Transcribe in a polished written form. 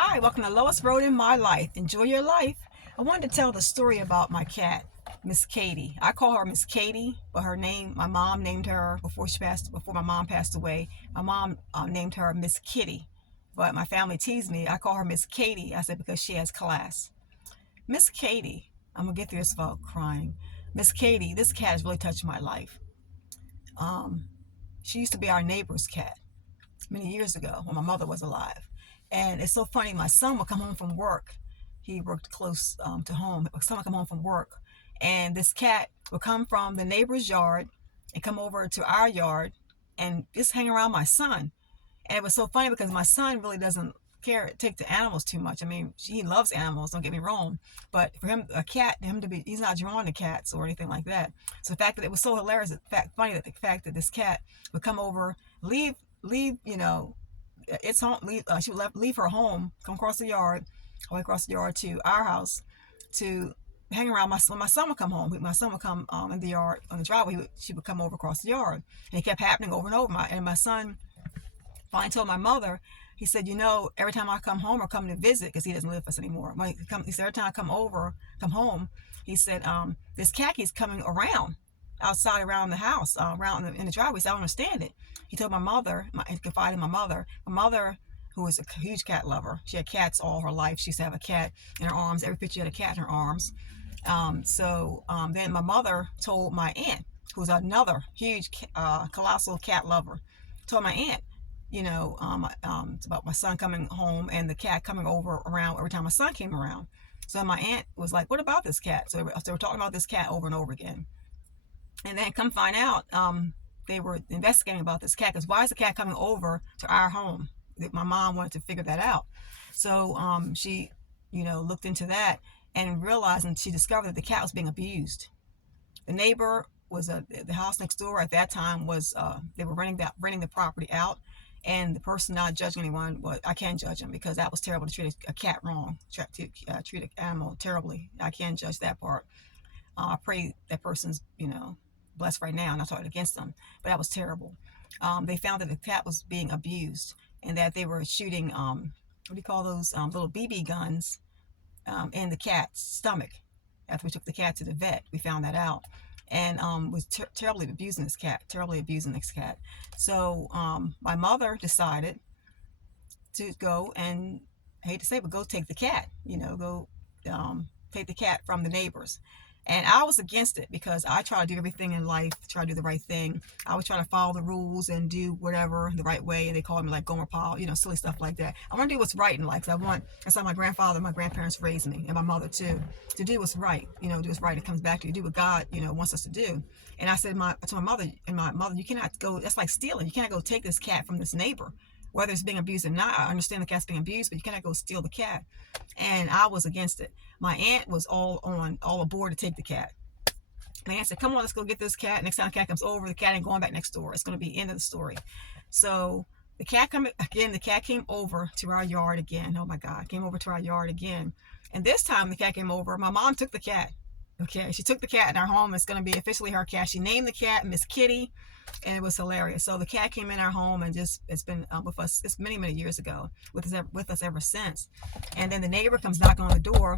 Hi, welcome to Lois Road in My Life. Enjoy your life. I wanted to tell the story about my cat, Miss Katie. I call her Miss Katie, but her name, my mom named her before my mom passed away. My mom named her Miss Kitty, but my family teased me. I call her Miss Katie. I said because she has class. Miss Katie, I'm gonna get through this without crying. Miss Katie, this cat has really touched my life. Um, she used to be our neighbor's cat many years ago when my mother was alive. And it's so funny, my son would come home from work. He worked close to home. My son would come home from work, and this cat would come from the neighbor's yard and come over to our yard and just hang around my son. And it was so funny because my son really doesn't take to animals too much. I mean, he loves animals, don't get me wrong, but for him, a cat, him to be, he's not drawn to cats or anything like that. So the fact that it was so hilarious, funny that the fact that this cat would come over, leave, it's home. She would leave her home, come across the yard, all the way across the yard to our house, to hang around. When my son would come home, my son would come in the yard on the driveway. She would come over across the yard, and it kept happening over and over. My son finally told my mother. He said, every time I come home or come to visit, because he doesn't live with us anymore. He said every time I come home, he said, this cat keeps coming around outside around the house, around in the driveway. So I don't understand it. He told my mother, he confided in my mother. My mother, who was a huge cat lover, she had cats all her life. She used to have a cat in her arms. Every picture had a cat in her arms. Then my mother told my aunt, who's another huge, colossal cat lover, told my aunt, it's about my son coming home and the cat coming over around every time my son came around. So my aunt was like, "What about this cat?" So we're talking about this cat over and over again. And then come find out, they were investigating about this cat, because why is the cat coming over to our home? My mom wanted to figure that out. So she, looked into that and realized, and she discovered that the cat was being abused. The neighbor was the house next door at that time was they were renting the property out, and the person, not judging anyone, but I can't judge them because that was terrible to treat a cat wrong, treat an animal terribly. I can't judge that part. I pray that person's blessed right now, and I'm not talking against them, but that was terrible. They found that the cat was being abused, and that they were shooting what do you call those little BB guns in the cat's stomach. After we took the cat to the vet, we found that out, and was terribly abusing this cat. So my mother decided to go and, I hate to say, but go take the cat. Go take the cat from the neighbors. And I was against it because I try to do everything in life, try to do the right thing. I was trying to follow the rules and do whatever the right way. They called me like Gomer Pyle, silly stuff like that. I want to do what's right in life. That's how my grandfather, my grandparents raised me, and my mother too, to do what's right. Do what's right. It comes back to you. Do what God, wants us to do. And I said to my mother, you cannot go. That's like stealing. You cannot go take this cat from this neighbor, whether it's being abused or not. I understand the cat's being abused, but you cannot go steal the cat. And I was against it. My aunt was all aboard to take the cat. My aunt said, "Come on, let's go get this cat. Next time the cat comes over, the cat ain't going back next door. It's going to be the end of the story." So the cat came over to our yard again. Oh my God, came over to our yard again. And this time the cat came over. My mom took the cat. Okay, she took the cat in our home. It's going to be officially her cat. She named the cat Miss Kitty, and it was hilarious. So the cat came in our home, and it's been with us. It's many, many years ago, with us ever since. And then the neighbor comes knocking on the door,